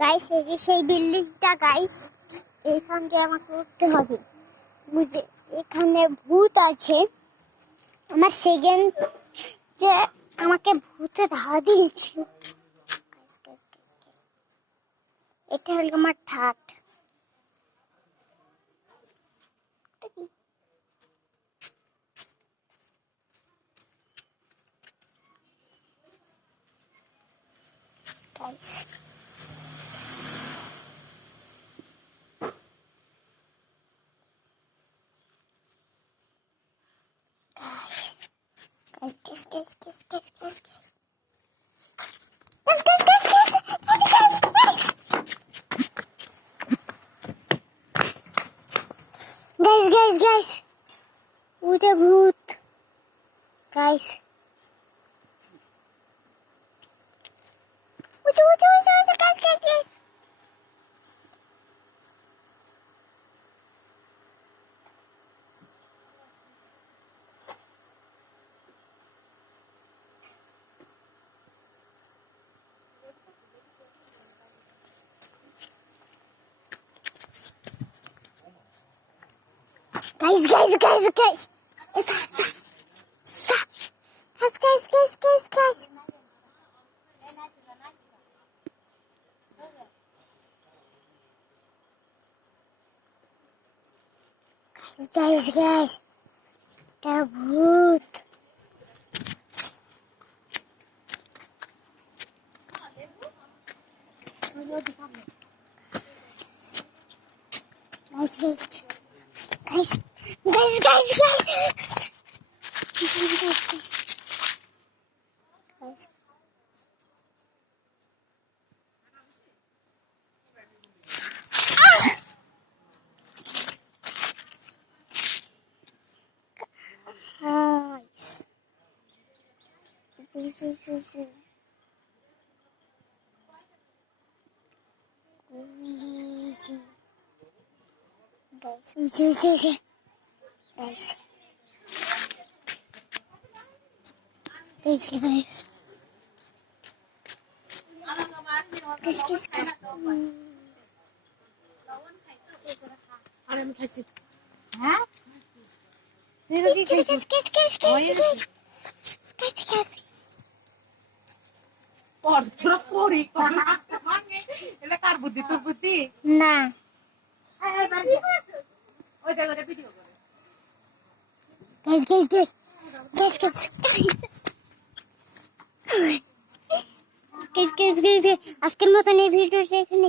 গাইস এই যে সেই বিল্ডিংটা গাইস, এখান দিয়ে আমাকে উঠতে হবে। বুঝে এখানে ভূত আছে। আমার সেকেন্ড যে আমাকে ভূতে ধাওয়া দিয়েছিল, এটা হলো আমার ঠাট। গাইস guys, উঠে ভূত গাইস, উঠে guys. Guys. Guys. Guys. এটা ভূত। Guys. না আজকের মতন এই ভিডিওটা এখানে।